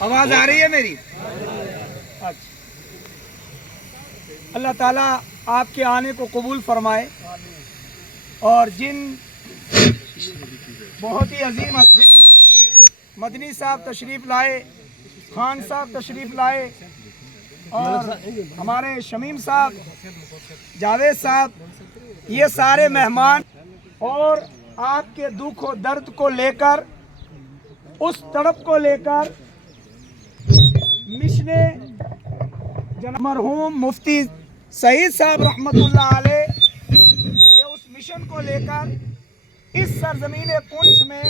آواز آ رہی ہے میری؟ اچھا، اللہ تعالیٰ آپ کے آنے کو قبول فرمائے، اور جن بہت ہی عظیم ہستی مدنی صاحب تشریف لائے، خان صاحب تشریف لائے، اور ہمارے شمیم صاحب، جاوید صاحب، یہ سارے مہمان اور آپ کے دکھ و درد کو لے کر، اس تڑپ کو لے کر مشن جناب مرحوم مفتی سعید صاحب رحمۃ اللہ علیہ کے اس مشن کو لے کر اس سرزمین پونچھ میں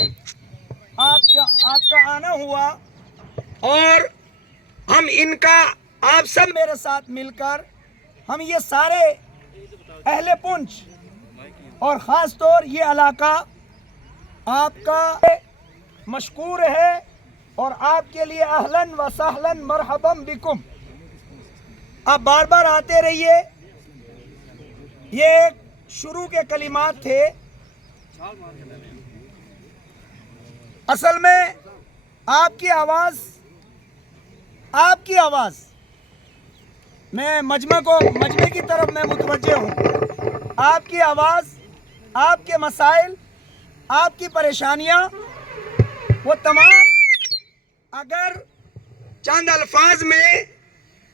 آپ کا آنا ہوا، اور ہم ان کا آپ سب میرے ساتھ مل کر ہم یہ سارے اہل پونچھ اور خاص طور یہ علاقہ آپ کا مشکور ہے، اور آپ کے لیے اہلاً و سہلاً مرحباً بکم، آپ بار بار آتے رہیے۔ یہ ایک شروع کے کلمات تھے۔ اصل میں آپ کی آواز میں مجمع کی طرف میں متوجہ ہوں۔ آپ کی آواز، آپ کے مسائل، آپ کی پریشانیاں، وہ تمام اگر چند الفاظ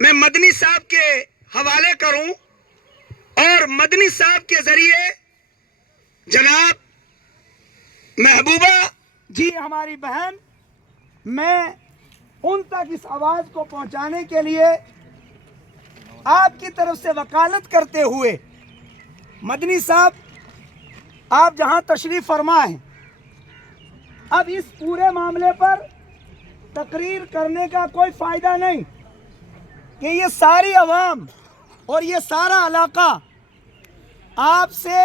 میں مدنی صاحب کے حوالے کروں، اور مدنی صاحب کے ذریعے جناب محبوبہ جی ہماری بہن، میں ان تک اس آواز کو پہنچانے کے لیے آپ کی طرف سے وکالت کرتے ہوئے، مدنی صاحب آپ جہاں تشریف فرما ہیں، اب اس پورے معاملے پر تقریر کرنے کا کوئی فائدہ نہیں، کہ یہ ساری عوام اور یہ سارا علاقہ آپ سے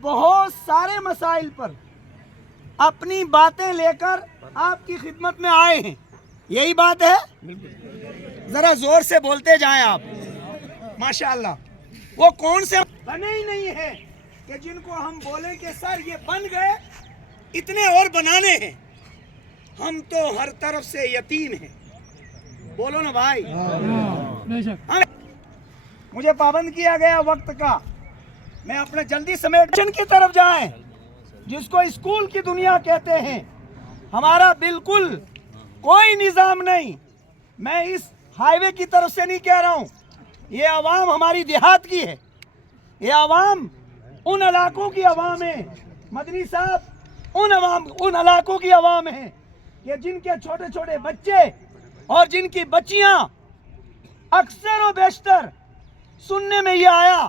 بہت سارے مسائل پر اپنی باتیں لے کر آپ کی خدمت میں آئے ہیں۔ یہی بات ہے؟ ذرا زور سے بولتے جائیں آپ، ماشاءاللہ۔ وہ کون سے بنے ہی نہیں ہیں کہ جن کو ہم بولیں کہ سر یہ بن گئے، اتنے اور بنانے ہیں۔ ہم تو ہر طرف سے یتیم ہیں، بولو نا بھائی۔ مجھے پابند کیا گیا وقت کا، میں اپنے جلدی سمیٹن کی طرف جائیں، جس کو اسکول کی دنیا کہتے ہیں۔ ہمارا بالکل کوئی نظام نہیں، میں اس ہائی وے کی طرف سے نہیں کہہ رہا ہوں، یہ عوام ہماری دیہات کی ہے، یہ عوام ان علاقوں کی عوام ہے، مدنی صاحب ان علاقوں کی عوام ہے کہ جن کے چھوٹے چھوٹے بچے اور جن کی بچیاں اکثر و بیشتر سننے میں یہ آیا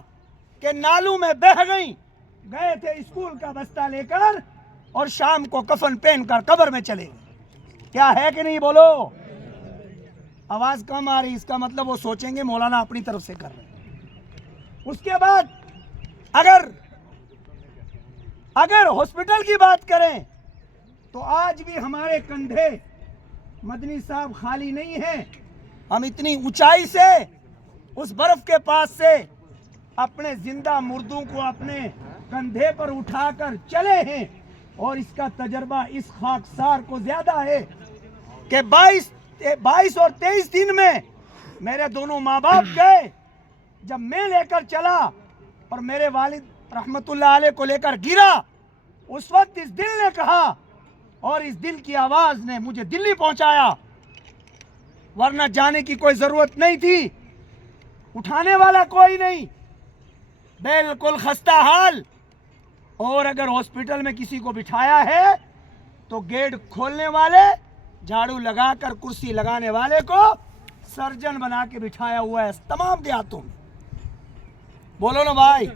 کہ نالوں میں بہہ گئے تھے اسکول کا بستہ لے کر، اور شام کو کفن پہن کر قبر میں چلے گئے۔ کیا ہے کہ نہیں؟ بولو۔ آواز کم آ رہی، اس کا مطلب وہ سوچیں گے مولانا اپنی طرف سے کر رہے ہیں۔ اس کے بعد اگر ہاسپٹل کی بات کریں تو آج بھی ہمارے کندھے مدنی صاحب خالی نہیں ہیں۔ ہم اتنی اونچائی سے اس برف کے پاس سے اپنے زندہ مردوں کو اپنے کندھے پر اٹھا کر چلے ہیں، اور اس کا تجربہ اس خاکسار کو زیادہ ہے کہ 22 اور 23 دن میں میرے دونوں ماں باپ گئے، جب میں لے کر چلا اور میرے والد رحمت اللہ علیہ کو لے کر گرا، اس وقت اس دل نے کہا، اور اس دل کی آواز نے مجھے دلی پہنچایا، ورنہ جانے کی کوئی ضرورت نہیں تھی، اٹھانے والا کوئی نہیں، بالکل خستہ حال۔ اور اگر ہاسپٹل میں کسی کو بٹھایا ہے تو گیٹ کھولنے والے، جھاڑو لگا کر کرسی لگانے والے کو سرجن بنا کے بٹھایا ہوا ہے تمام دیہاتوں میں، بولو نا بھائی۔